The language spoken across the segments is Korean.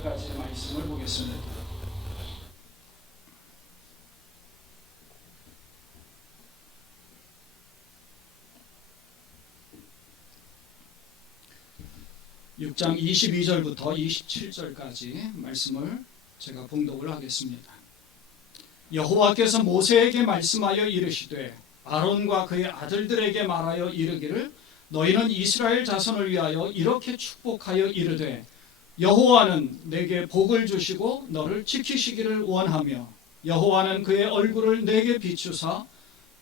27절까지 말씀을 보겠습니다. (6장) 22절부터 27절까지 말씀을 제가 봉독을 하겠습니다. 여호와께서 모세에게 말씀하여 이르시되 아론과 그의 아들들에게 말하여 이르기를 너희는 이스라엘 자손을 위하여 이렇게 축복하여 이르되 여호와는 내게 복을 주시고 너를 지키시기를 원하며 여호와는 그의 얼굴을 내게 비추사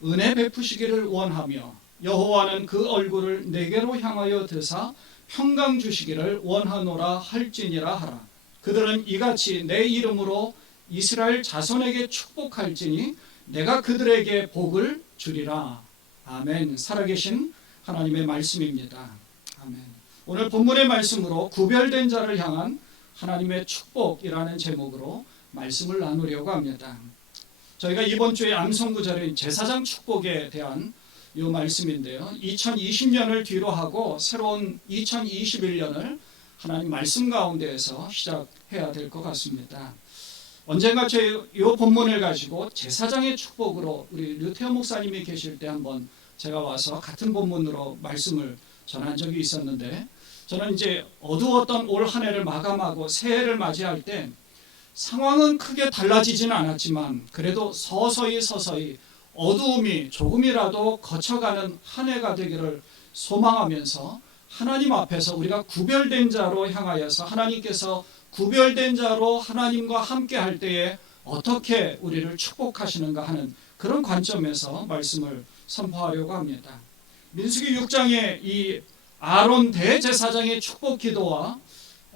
은혜 베푸시기를 원하며 여호와는 그 얼굴을 내게로 향하여 드사 평강 주시기를 원하노라 할지니라 하라. 그들은 이같이 내 이름으로 이스라엘 자손에게 축복할지니 내가 그들에게 복을 주리라. 아멘. 살아계신 하나님의 말씀입니다. 아멘. 오늘 본문의 말씀으로 구별된 자를 향한 하나님의 축복이라는 제목으로 말씀을 나누려고 합니다. 저희가 이번 주에 암송구절인 제사장 축복에 대한 이 말씀인데요. 2020년을 뒤로 하고 새로운 2021년을 하나님 말씀 가운데에서 시작해야 될 것 같습니다. 언젠가 이 본문을 가지고 제사장의 축복으로 우리 류태호 목사님이 계실 때 한번 제가 와서 같은 본문으로 말씀을 전한 적이 있었는데, 저는 이제 어두웠던 올 한 해를 마감하고 새해를 맞이할 때 상황은 크게 달라지지는 않았지만 그래도 서서히 어두움이 조금이라도 거쳐가는 한 해가 되기를 소망하면서 하나님 앞에서 우리가 구별된 자로 향하여서 하나님께서 구별된 자로 하나님과 함께 할 때에 어떻게 우리를 축복하시는가 하는 그런 관점에서 말씀을 선포하려고 합니다. 민수기 6장의 이 아론 대제사장의 축복 기도와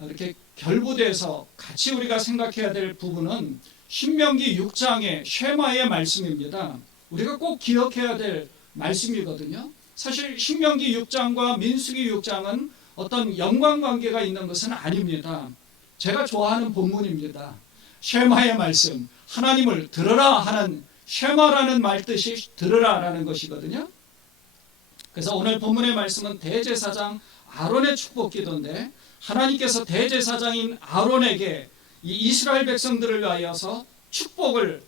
이렇게 결부돼서 같이 우리가 생각해야 될 부분은 신명기 6장의 쉐마의 말씀입니다. 우리가 꼭 기억해야 될 말씀이거든요. 사실 신명기 6장과 민수기 6장은 어떤 연관관계가 있는 것은 아닙니다. 제가 좋아하는 본문입니다. 쉐마의 말씀, 하나님을 들으라 하는 쉐마라는 말 뜻이 들으라라는 것이거든요. 그래서 오늘 본문의 말씀은 대제사장 아론의 축복 기도인데, 하나님께서 대제사장인 아론에게 이 이스라엘 백성들을 위하여서 축복을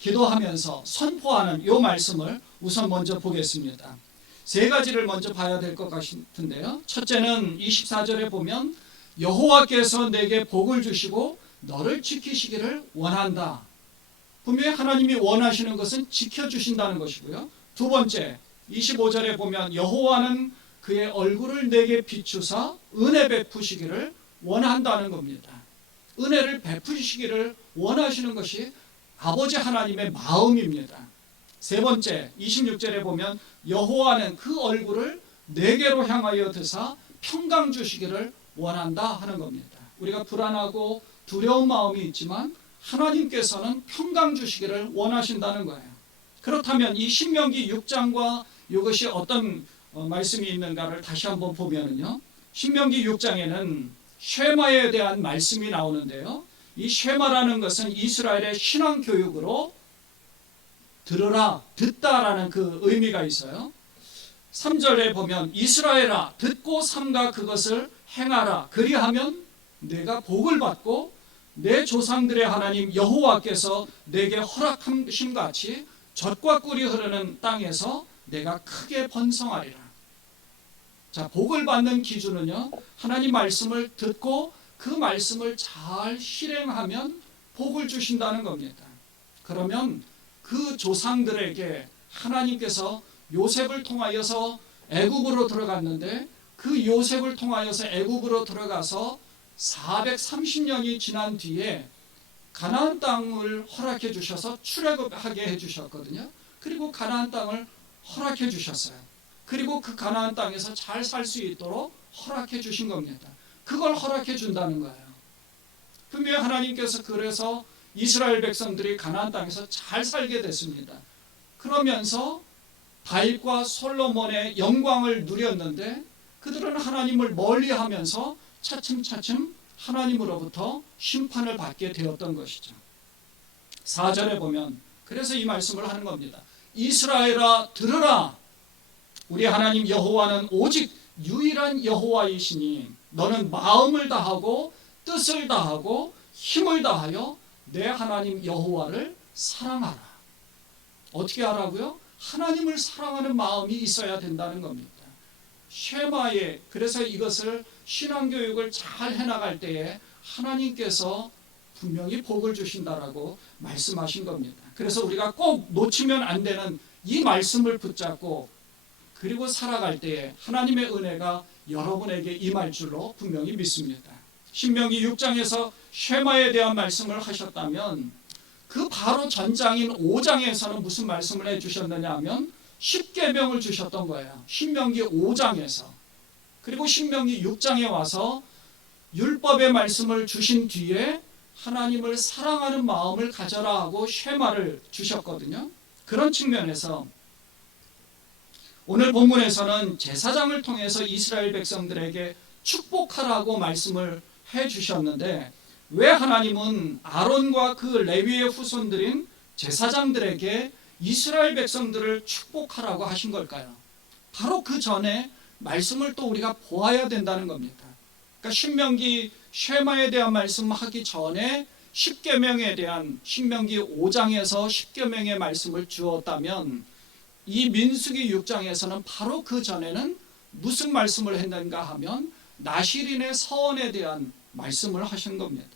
기도하면서 선포하는 이 말씀을 우선 먼저 보겠습니다. 세 가지를 먼저 봐야 될 것 같은데요. 첫째는 24절에 보면 여호와께서 내게 복을 주시고 너를 지키시기를 원한다. 분명히 하나님이 원하시는 것은 지켜주신다는 것이고요. 두 번째 25절에 보면 여호와는 그의 얼굴을 내게 비추사 은혜 베푸시기를 원한다는 겁니다. 은혜를 베푸시기를 원하시는 것이 아버지 하나님의 마음입니다. 세 번째 26절에 보면 여호와는 그 얼굴을 내게로 향하여 드사 평강 주시기를 원한다 하는 겁니다. 우리가 불안하고 두려운 마음이 있지만 하나님께서는 평강 주시기를 원하신다는 거예요. 그렇다면 이 신명기 6장과 이것이 어떤 말씀이 있는가를 다시 한번 보면요. 신명기 6장에는 쉐마에 대한 말씀이 나오는데요. 이 쉐마라는 것은 이스라엘의 신앙 교육으로 들으라, 듣다라는 그 의미가 있어요. 3절에 보면 이스라엘아 듣고 삼가 그것을 행하라. 그리하면 내가 복을 받고 내 조상들의 하나님 여호와께서 내게 허락하신 같이 젖과 꿀이 흐르는 땅에서 내가 크게 번성하리라. 자, 복을 받는 기준은요, 하나님 말씀을 듣고 그 말씀을 잘 실행하면 복을 주신다는 겁니다. 그러면 그 조상들에게 하나님께서 요셉을 통하여서 애굽으로 들어갔는데, 그 요셉을 통하여서 애굽으로 들어가서 430년이 지난 뒤에 가나안 땅을 허락해 주셔서 출애굽하게 해 주셨거든요. 그리고 가나안 땅을 허락해 주셨어요. 그리고 그 가나안 땅에서 잘 살 수 있도록 허락해 주신 겁니다. 그걸 허락해 준다는 거예요. 분명히 하나님께서 그래서 이스라엘 백성들이 가나안 땅에서 잘 살게 됐습니다. 그러면서 다윗과 솔로몬의 영광을 누렸는데 그들은 하나님을 멀리하면서 차츰차츰 하나님으로부터 심판을 받게 되었던 것이죠. 4절에 보면 그래서 이 말씀을 하는 겁니다. 이스라엘아 들으라. 우리 하나님 여호와는 오직 유일한 여호와이시니 너는 마음을 다하고 뜻을 다하고 힘을 다하여 내 하나님 여호와를 사랑하라. 어떻게 하라고요? 하나님을 사랑하는 마음이 있어야 된다는 겁니다. 쉐마에, 그래서 이것을 신앙교육을 잘 해나갈 때에 하나님께서 분명히 복을 주신다라고 말씀하신 겁니다. 그래서 우리가 꼭 놓치면 안 되는 이 말씀을 붙잡고 그리고 살아갈 때에 하나님의 은혜가 여러분에게 임할 줄로 분명히 믿습니다. 신명기 6장에서 쉐마에 대한 말씀을 하셨다면 그 바로 전장인 5장에서는 무슨 말씀을 해주셨느냐 하면 십계명을 주셨던 거예요. 신명기 5장에서. 그리고 신명기 6장에 와서 율법의 말씀을 주신 뒤에 하나님을 사랑하는 마음을 가져라 하고 쉐마를 주셨거든요. 그런 측면에서 오늘 본문에서는 제사장을 통해서 이스라엘 백성들에게 축복하라고 말씀을 해주셨는데 왜 하나님은 아론과 그 레위의 후손들인 제사장들에게 이스라엘 백성들을 축복하라고 하신 걸까요? 바로 그 전에 말씀을 또 우리가 보아야 된다는 겁니다. 그러니까 신명기 쉐마에 대한 말씀하기 전에 십계명에 대한 신명기 5장에서 십계명의 말씀을 주었다면 이 민수기 6장에서는 바로 그 전에는 무슨 말씀을 했는가 하면 나실인의 서원에 대한 말씀을 하신 겁니다.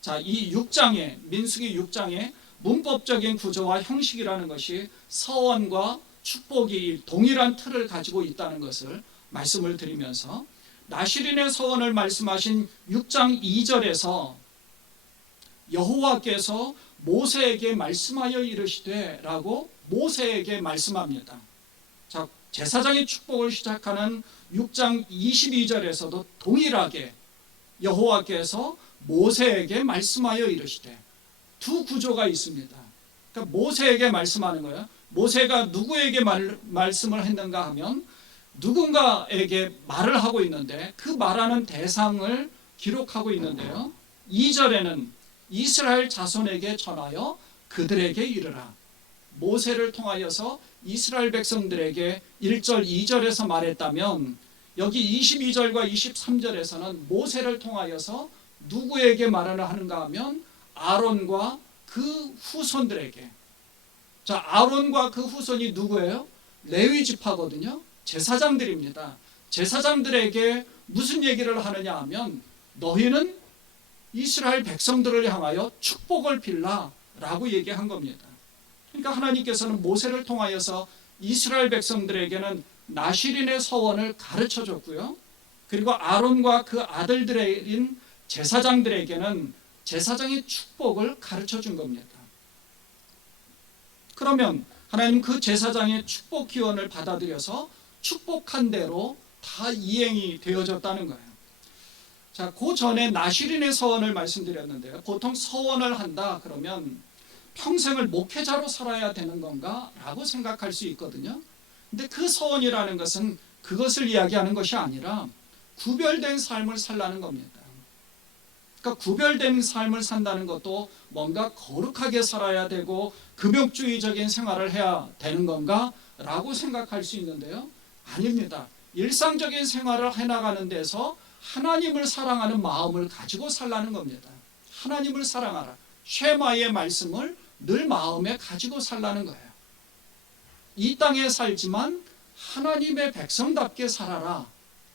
자, 이 6장에 민수기 6장에 문법적인 구조와 형식이라는 것이 서원과 축복이 동일한 틀을 가지고 있다는 것을 말씀을 드리면서 나실인의 서원을 말씀하신 6장 2절에서 여호와께서 모세에게 말씀하여 이르시되 라고 모세에게 말씀합니다. 자, 제사장의 축복을 시작하는 6장 22절에서도 동일하게 여호와께서 모세에게 말씀하여 이르시되 두 구조가 있습니다. 그러니까 모세에게 말씀하는 거예요. 모세가 누구에게 말씀을 했는가 하면 누군가에게 말을 하고 있는데 그 말하는 대상을 기록하고 있는데요. 2절에는 이스라엘 자손에게 전하여 그들에게 이르라. 모세를 통하여서 이스라엘 백성들에게 1절 2절에서 말했다면 여기 22절과 23절에서는 모세를 통하여서 누구에게 말을 하는가 하면 아론과 그 후손들에게. 자, 아론과 그 후손이 누구예요? 레위 지파거든요. 제사장들입니다. 제사장들에게 무슨 얘기를 하느냐 하면 너희는 이스라엘 백성들을 향하여 축복을 빌라 라고 얘기한 겁니다. 그러니까 하나님께서는 모세를 통하여서 이스라엘 백성들에게는 나실인의 서원을 가르쳐 줬고요. 그리고 아론과 그 아들들인 제사장들에게는 제사장의 축복을 가르쳐 준 겁니다. 그러면 하나님 그 제사장의 축복 기원을 받아들여서 축복한 대로 다 이행이 되어졌다는 거예요. 자, 그 전에 나실인의 서원을 말씀드렸는데요. 보통 서원을 한다 그러면 평생을 목회자로 살아야 되는 건가? 라고 생각할 수 있거든요. 근데 그 서원이라는 것은 그것을 이야기하는 것이 아니라 구별된 삶을 살라는 겁니다. 그러니까 구별된 삶을 산다는 것도 뭔가 거룩하게 살아야 되고 금욕주의적인 생활을 해야 되는 건가? 라고 생각할 수 있는데요. 아닙니다. 일상적인 생활을 해나가는 데서 하나님을 사랑하는 마음을 가지고 살라는 겁니다. 하나님을 사랑하라. 쉐마의 말씀을 늘 마음에 가지고 살라는 거예요. 이 땅에 살지만 하나님의 백성답게 살아라.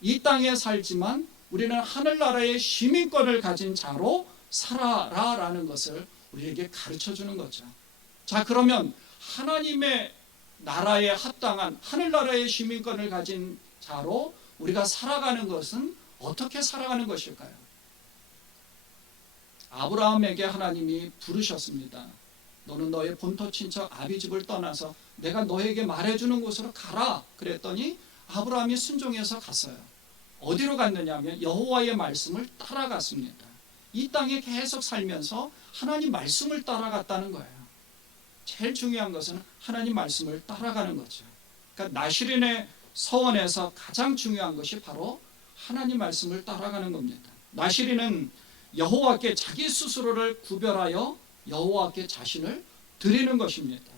이 땅에 살지만 우리는 하늘나라의 시민권을 가진 자로 살아라라는 것을 우리에게 가르쳐주는 거죠. 자, 그러면 하나님의 나라에 합당한 하늘나라의 시민권을 가진 자로 우리가 살아가는 것은 어떻게 살아가는 것일까요? 아브라함에게 하나님이 부르셨습니다. 너는 너의 본토 친척 아비집을 떠나서 내가 너에게 말해주는 곳으로 가라. 그랬더니 아브라함이 순종해서 갔어요. 어디로 갔느냐 하면 여호와의 말씀을 따라갔습니다. 이 땅에 계속 살면서 하나님 말씀을 따라갔다는 거예요. 제일 중요한 것은 하나님 말씀을 따라가는 거죠. 그러니까 나실인의 서원에서 가장 중요한 것이 바로 하나님 말씀을 따라가는 겁니다. 나실인은 여호와께 자기 스스로를 구별하여 여호와께 자신을 드리는 것입니다.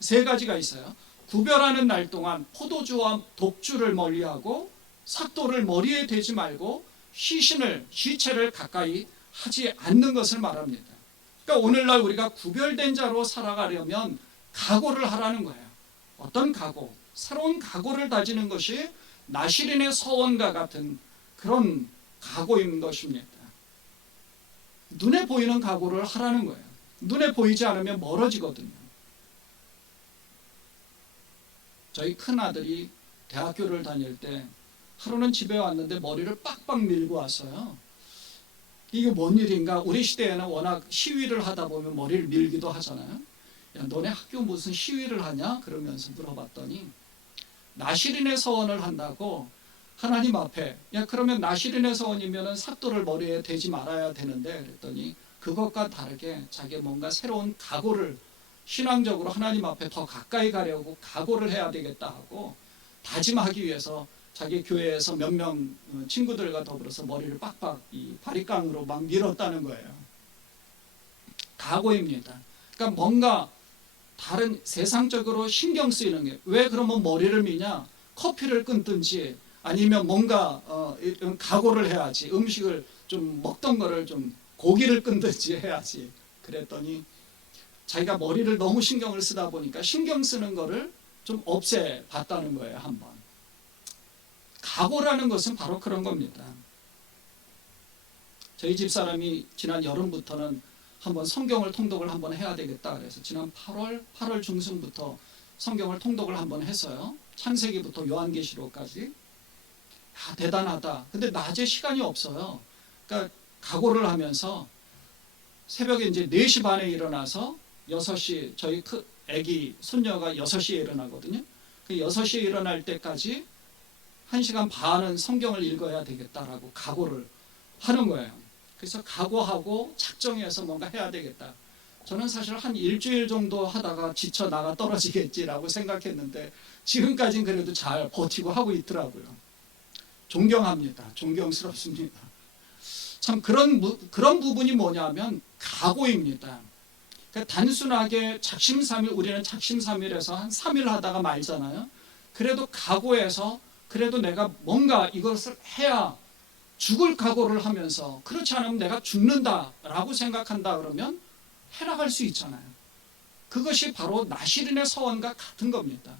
세 가지가 있어요. 구별하는 날 동안 포도주와 독주를 멀리하고 삭도를 머리에 대지 말고 시체를 가까이 하지 않는 것을 말합니다. 그러니까 오늘날 우리가 구별된 자로 살아가려면 각오를 하라는 거예요. 어떤 각오? 새로운 각오를 다지는 것이 나시린의 서원과 같은 그런 각오인 것입니다. 눈에 보이는 각오를 하라는 거예요. 눈에 보이지 않으면 멀어지거든요. 저희 큰아들이 대학교를 다닐 때 하루는 집에 왔는데 머리를 빡빡 밀고 왔어요. 이게 뭔 일인가? 우리 시대에는 워낙 시위를 하다 보면 머리를 밀기도 하잖아요. 야, 너네 학교 무슨 시위를 하냐? 그러면서 물어봤더니 나시린의 서원을 한다고 하나님 앞에, 야 그러면 나시린의 서원이면 삭도를 머리에 대지 말아야 되는데, 그랬더니 그것과 다르게 자기가 뭔가 새로운 각오를 신앙적으로 하나님 앞에 더 가까이 가려고 각오를 해야 되겠다 하고 다짐하기 위해서 자기 교회에서 몇 명 친구들과 더불어서 머리를 빡빡 이 바리깡으로 막 밀었다는 거예요. 각오입니다. 그러니까 뭔가 다른 세상적으로 신경 쓰이는 게, 왜 그러면 머리를 미냐? 커피를 끊든지 아니면 뭔가 각오를 해야지. 음식을 좀 먹던 거를 좀 고기를 끊든지 해야지. 그랬더니 자기가 머리를 너무 신경을 쓰다 보니까 신경 쓰는 거를 좀 없애봤다는 거예요. 한번. 각오라는 것은 바로 그런 겁니다. 저희 집사람이 지난 여름부터는 한번 성경을 통독을 한번 해야 되겠다 그래서 지난 8월 중순부터 성경을 통독을 한번 했어요. 창세기부터 요한계시록까지. 야, 대단하다. 근데 낮에 시간이 없어요. 그러니까 각오를 하면서 새벽에 이제 4시 반에 일어나서 6시, 저희 아기 손녀가 6시에 일어나거든요. 그 6시에 일어날 때까지 1시간 반은 성경을 읽어야 되겠다라고 각오를 하는 거예요. 그래서 각오하고 작정해서 뭔가 해야 되겠다. 저는 사실 한 일주일 정도 하다가 지쳐 나가 떨어지겠지라고 생각했는데 지금까지는 그래도 잘 버티고 하고 있더라고요. 존경합니다. 존경스럽습니다. 참 그런 부분이 뭐냐면 각오입니다. 그러니까 단순하게 작심삼일, 우리는 작심삼일에서 한 3일 하다가 말잖아요. 그래도 각오해서 그래도 내가 뭔가 이것을 해야 죽을 각오를 하면서, 그렇지 않으면 내가 죽는다라고 생각한다 그러면 해나갈 수 있잖아요. 그것이 바로 나시린의 서원과 같은 겁니다.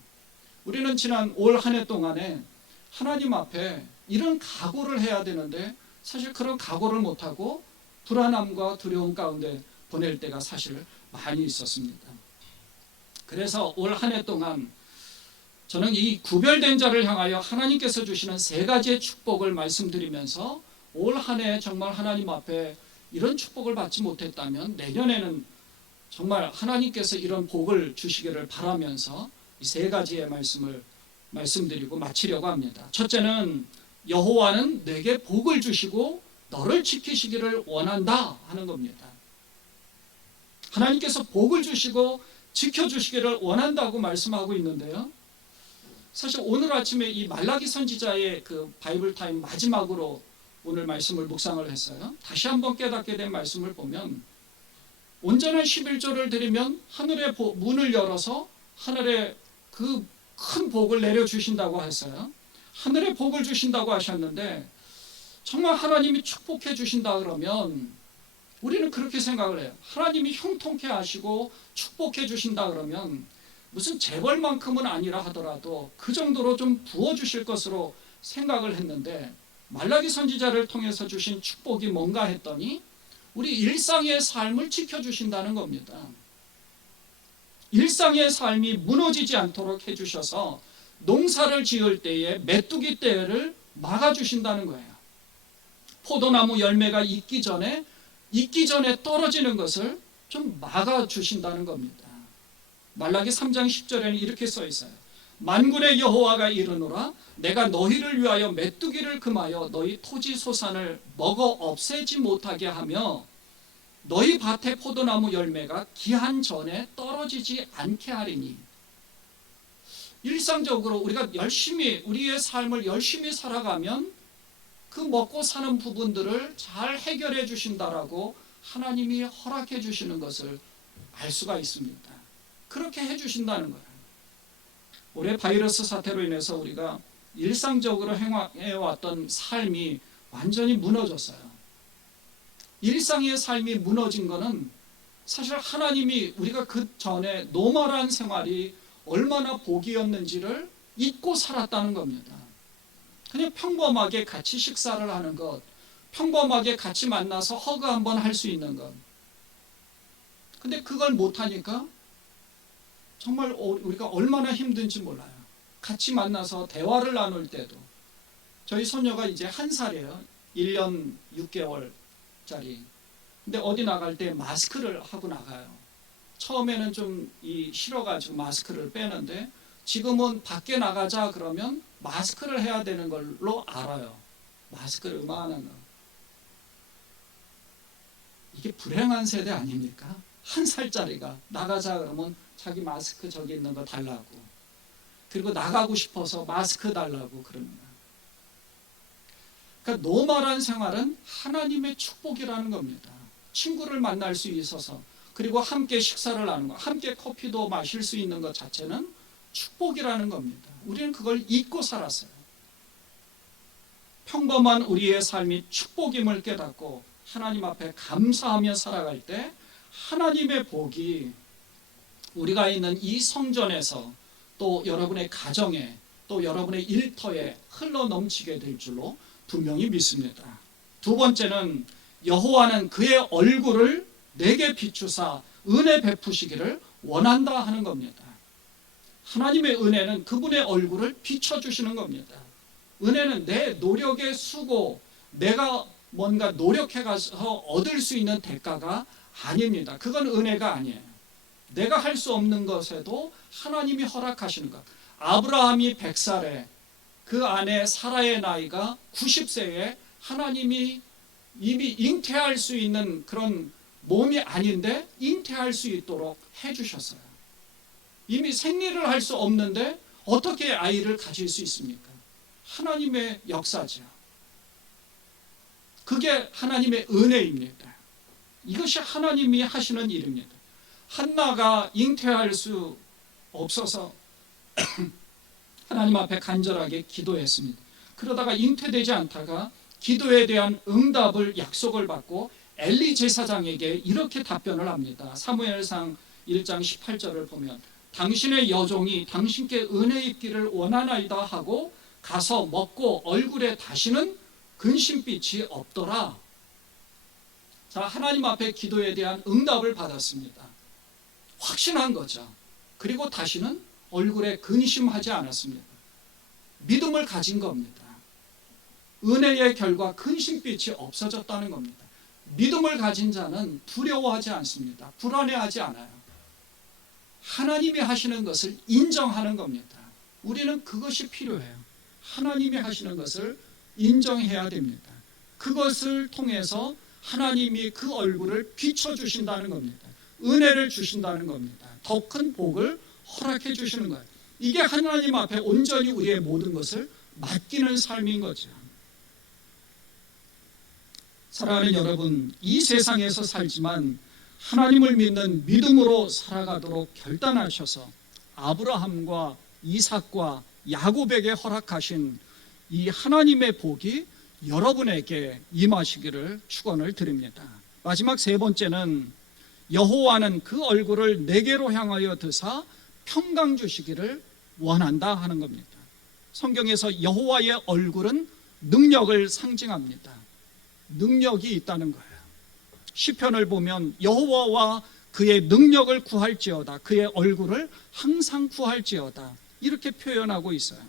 우리는 지난 올 한 해 동안에 하나님 앞에 이런 각오를 해야 되는데 사실 그런 각오를 못하고 불안함과 두려움 가운데 보낼 때가 사실 많이 있었습니다. 그래서 올 한 해 동안 저는 이 구별된 자를 향하여 하나님께서 주시는 3가지의 축복을 말씀드리면서 올 한 해 정말 하나님 앞에 이런 축복을 받지 못했다면 내년에는 정말 하나님께서 이런 복을 주시기를 바라면서 이 3가지의 말씀을 말씀드리고 마치려고 합니다. 첫째는 여호와는 내게 복을 주시고 너를 지키시기를 원한다 하는 겁니다. 하나님께서 복을 주시고 지켜주시기를 원한다고 말씀하고 있는데요. 사실 오늘 아침에 이 말라기 선지자의 그 바이블 타임 마지막으로 오늘 말씀을 묵상을 했어요. 다시 한번 깨닫게 된 말씀을 보면 온전한 11조를 드리면 하늘의 문을 열어서 하늘에 그 큰 복을 내려주신다고 했어요. 하늘의 복을 주신다고 하셨는데 정말 하나님이 축복해 주신다 그러면 우리는 그렇게 생각을 해요. 하나님이 형통케 하시고 축복해 주신다 그러면 무슨 재벌만큼은 아니라 하더라도 그 정도로 좀 부어주실 것으로 생각을 했는데 말라기 선지자를 통해서 주신 축복이 뭔가 했더니 우리 일상의 삶을 지켜주신다는 겁니다. 일상의 삶이 무너지지 않도록 해주셔서 농사를 지을 때에 메뚜기 떼를 막아주신다는 거예요. 포도나무 열매가 익기 전에 떨어지는 것을 좀 막아주신다는 겁니다. 말라기 3장 10절에는 이렇게 써 있어요. 만군의 여호와가 이르노라 내가 너희를 위하여 메뚜기를 금하여 너희 토지 소산을 먹어 없애지 못하게 하며 너희 밭의 포도나무 열매가 기한 전에 떨어지지 않게 하리니. 일상적으로 우리가 열심히 우리의 삶을 열심히 살아가면 그 먹고 사는 부분들을 잘 해결해 주신다라고 하나님이 허락해 주시는 것을 알 수가 있습니다. 그렇게 해 주신다는 거예요. 올해 바이러스 사태로 인해서 우리가 일상적으로 해왔던 삶이 완전히 무너졌어요. 일상의 삶이 무너진 거는 사실 하나님이 우리가 그 전에 노멀한 생활이 얼마나 복이었는지를 잊고 살았다는 겁니다. 그냥 평범하게 같이 식사를 하는 것, 평범하게 같이 만나서 허그 한번 할 수 있는 것. 근데 그걸 못하니까 정말 우리가 얼마나 힘든지 몰라요. 같이 만나서 대화를 나눌 때도. 저희 손녀가 이제 1살이에요. 1년 6개월짜리. 근데 어디 나갈 때 마스크를 하고 나가요. 처음에는 좀 싫어가지고 마스크를 빼는데 지금은 밖에 나가자 그러면 마스크를 해야 되는 걸로 알아요. 마스크를 요만한 거. 이게 불행한 세대 아닙니까? 1살짜리가 나가자 그러면 자기 마스크 저기 있는 거 달라고. 그리고 나가고 싶어서 마스크 달라고 그러는 거예요. 그러니까 노멀한 생활은 하나님의 축복이라는 겁니다. 친구를 만날 수 있어서, 그리고 함께 식사를 하는 것, 함께 커피도 마실 수 있는 것 자체는 축복이라는 겁니다. 우리는 그걸 잊고 살았어요. 평범한 우리의 삶이 축복임을 깨닫고 하나님 앞에 감사하며 살아갈 때 하나님의 복이 우리가 있는 이 성전에서 또 여러분의 가정에 또 여러분의 일터에 흘러 넘치게 될 줄로 분명히 믿습니다. 두 번째는 여호와는 그의 얼굴을 내게 비추사 은혜 베푸시기를 원한다 하는 겁니다. 하나님의 은혜는 그분의 얼굴을 비춰주시는 겁니다. 은혜는 내 노력의 수고, 내가 뭔가 노력해가서 얻을 수 있는 대가가 아닙니다. 그건 은혜가 아니에요. 내가 할 수 없는 것에도 하나님이 허락하시는 것. 아브라함이 100살에 그 아내 사라의 나이가 90세에 하나님이 이미 잉태할 수 있는 그런 몸이 아닌데 잉태할 수 있도록 해주셨어요. 이미 생리를 할 수 없는데 어떻게 아이를 가질 수 있습니까? 하나님의 역사죠. 그게 하나님의 은혜입니다. 이것이 하나님이 하시는 일입니다. 한나가 잉태할 수 없어서 하나님 앞에 간절하게 기도했습니다. 그러다가 잉태되지 않다가 기도에 대한 응답을 약속을 받고 엘리 제사장에게 이렇게 답변을 합니다. 사무엘상 1장 18절을 보면 당신의 여종이 당신께 은혜 입기를 원하나이다 하고 가서 먹고 얼굴에 다시는 근심빛이 없더라. 자, 하나님 앞에 기도에 대한 응답을 받았습니다. 확신한 거죠. 그리고 다시는 얼굴에 근심하지 않았습니다. 믿음을 가진 겁니다. 은혜의 결과 근심빛이 없어졌다는 겁니다. 믿음을 가진 자는 두려워하지 않습니다. 불안해하지 않아요. 하나님이 하시는 것을 인정하는 겁니다. 우리는 그것이 필요해요. 하나님이 하시는 것을 인정해야 됩니다. 그것을 통해서 하나님이 그 얼굴을 비춰주신다는 겁니다. 은혜를 주신다는 겁니다. 더 큰 복을 허락해 주시는 거예요. 이게 하나님 앞에 온전히 우리의 모든 것을 맡기는 삶인 거죠. 사랑하는 여러분, 이 세상에서 살지만 하나님을 믿는 믿음으로 살아가도록 결단하셔서 아브라함과 이삭과 야곱에게 허락하신 이 하나님의 복이 여러분에게 임하시기를 축원을 드립니다. 마지막 세 번째는 여호와는 그 얼굴을 내게로 향하여 드사 평강 주시기를 원한다 하는 겁니다. 성경에서 여호와의 얼굴은 능력을 상징합니다. 능력이 있다는 거예요. 시편을 보면 여호와와 그의 능력을 구할지어다, 그의 얼굴을 항상 구할지어다, 이렇게 표현하고 있어요.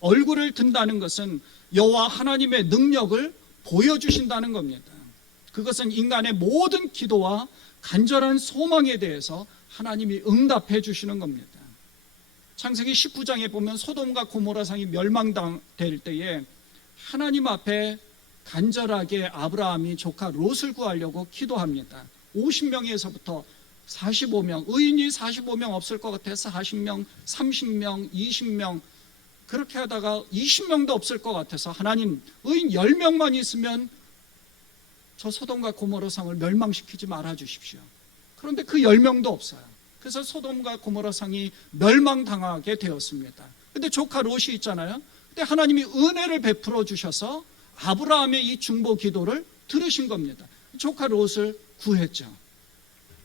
얼굴을 든다는 것은 여호와 하나님의 능력을 보여주신다는 겁니다. 그것은 인간의 모든 기도와 간절한 소망에 대해서 하나님이 응답해 주시는 겁니다. 창세기 19장에 보면 소돔과 고모라 성이 멸망될 때에 하나님 앞에 간절하게 아브라함이 조카 롯을 구하려고 기도합니다. 50명에서부터 45명, 의인이 45명 없을 것 같아서 40명, 30명, 20명 그렇게 하다가 20명도 없을 것 같아서 하나님, 의인 10명만 있으면 저 소돔과 고모라 성을 멸망시키지 말아 주십시오. 그런데 그 10명도 없어요. 그래서 소돔과 고모라 성이 멸망당하게 되었습니다. 근데 조카 롯이 있잖아요. 근데 하나님이 은혜를 베풀어 주셔서 아브라함의 이 중보 기도를 들으신 겁니다. 조카 롯을 구했죠.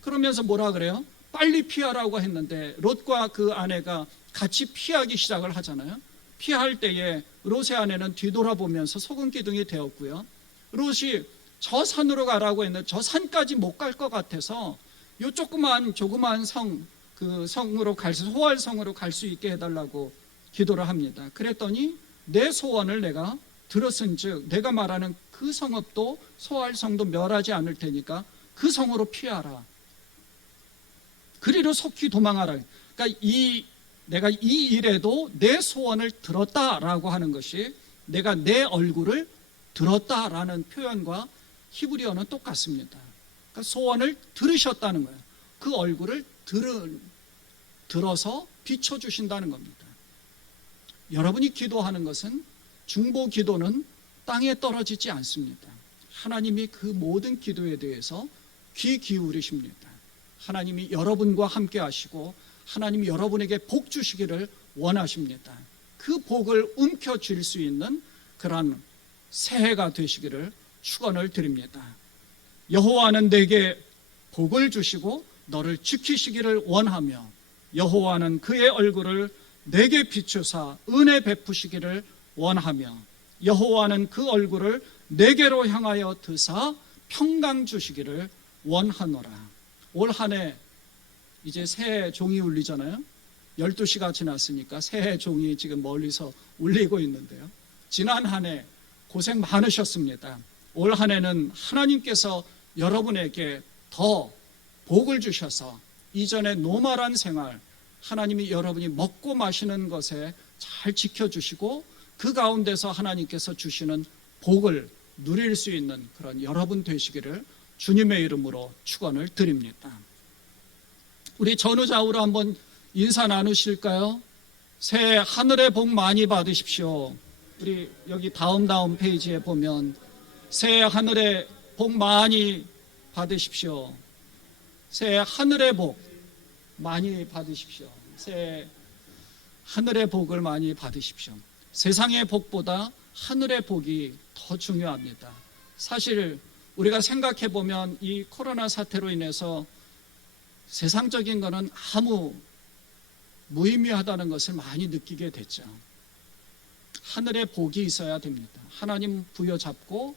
그러면서 뭐라 그래요? 빨리 피하라고 했는데 롯과 그 아내가 같이 피하기 시작을 하잖아요. 피할 때에 롯의 아내는 뒤돌아보면서 소금 기둥이 되었고요. 롯이 저 산으로 가라고 했는데 저 산까지 못 갈 것 같아서 요 조그만 성, 그 성으로 소알성으로 갈 수 있게 해달라고 기도를 합니다. 그랬더니 내 소원을 내가 들었은즉 내가 말하는 그 성읍도 소알성도 멸하지 않을 테니까 그 성으로 피하라. 그리로 속히 도망하라. 그러니까 내가 이 일에도 내 소원을 들었다라고 하는 것이 내가 내 얼굴을 들었다라는 표현과 히브리어는 똑같습니다. 그러니까 소원을 들으셨다는 거예요. 그 얼굴을 들어서 비춰주신다는 겁니다. 여러분이 기도하는 것은 중보 기도는 땅에 떨어지지 않습니다. 하나님이 그 모든 기도에 대해서 귀 기울이십니다. 하나님이 여러분과 함께 하시고 하나님이 여러분에게 복 주시기를 원하십니다. 그 복을 움켜쥘 수 있는 그러한 새해가 되시기를 축원을 드립니다. 여호와는 내게 복을 주시고 너를 지키시기를 원하며 여호와는 그의 얼굴을 내게 비추사 은혜 베푸시기를 원하며 여호와는 그 얼굴을 내게로 향하여 드사 평강 주시기를 원하노라. 올 한 해 이제 새해 종이 울리잖아요. 12시가 지났으니까 새해 종이 지금 멀리서 울리고 있는데요. 지난 한 해 고생 많으셨습니다. 올 한 해는 하나님께서 여러분에게 더 복을 주셔서 이전에 노말한 생활, 하나님이 여러분이 먹고 마시는 것에 잘 지켜주시고 그 가운데서 하나님께서 주시는 복을 누릴 수 있는 그런 여러분 되시기를 주님의 이름으로 축원을 드립니다. 우리 전후좌우로 한번 인사 나누실까요? 새해 하늘의 복 많이 받으십시오. 우리 여기 다음 페이지에 보면 새해 하늘의 복 많이 받으십시오. 새해 하늘의 복 많이 받으십시오. 새해 하늘의 복을 많이 받으십시오. 세상의 복보다 하늘의 복이 더 중요합니다. 사실 우리가 생각해 보면 이 코로나 사태로 인해서 세상적인 거는 아무 무의미하다는 것을 많이 느끼게 됐죠. 하늘의 복이 있어야 됩니다. 하나님 부여잡고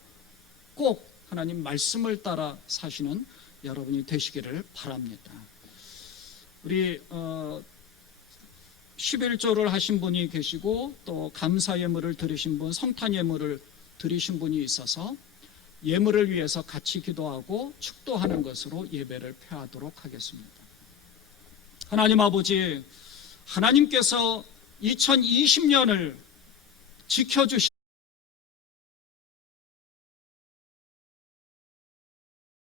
꼭 하나님 말씀을 따라 사시는 여러분이 되시기를 바랍니다. 우리 11조를 하신 분이 계시고 또 감사 예물을 드리신 분, 성탄 예물을 드리신 분이 있어서 예물을 위해서 같이 기도하고 축도하는 것으로 예배를 폐하도록 하겠습니다. 하나님 아버지, 하나님께서 2020년을 지켜주신